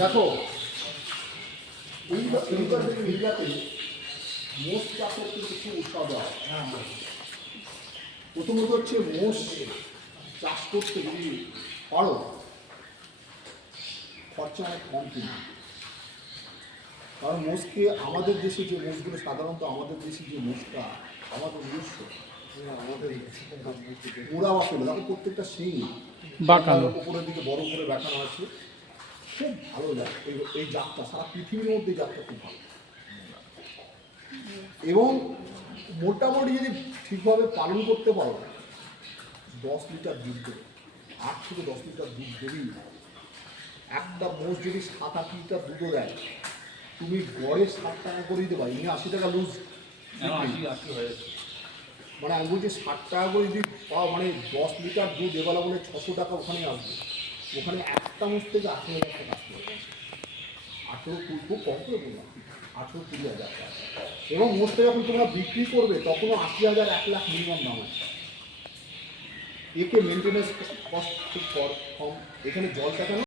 দেখো ইন্ডিয়াতে মোষ চাষ করতে কিছু উৎসাহ দেওয়া। প্রথমত হচ্ছে মোষ চাষ করতে যদি পারো খরচা অনেক কম কিনা। কারণ মোষকে আমাদের দেশে যে মোষগুলো সাধারণত আমাদের দেশে যে মোষটা আমাদের নিজস্ব ওরা ফেলে দেখো প্রত্যেকটা সেই বাঁকানো উপরের দিকে বড় করে দেখানো আছে, খুব ভালো লাগে এই জাতটা। সারা পৃথিবীর মধ্যে এই জাতটা খুব ভালো এবং মোটামুটি যদি ঠিকভাবে পালন করতে পারো 10 লিটার দুধ দেবে, 8 থেকে 10 লিটার দুধ দেবেই। একটা মোষ যদি 7-8 লিটার দুধও দেয়, তুমি গড়ে 60 টাকা করে দিতে পারি, 80 টাকা লুজ। মানে আমি বলছি 60 টাকা করে যদি পাও, মানে 10 লিটার দুধ এবেলা বলে 600 টাকা ওখানে আসবে। ওখানে একটা মোষ থেকে 18,000 টাকা আসবে। 18 খুব কম করে বললাম, 18-20,000 টাকা। এবং মোষটা যখন তোমরা বিক্রি করবে তখনও 80,000 1 লাখ মিনিমাম দাম আছে। একে মেনটেন্যান্স কস্ট খুব কম। এখানে জলটা কেন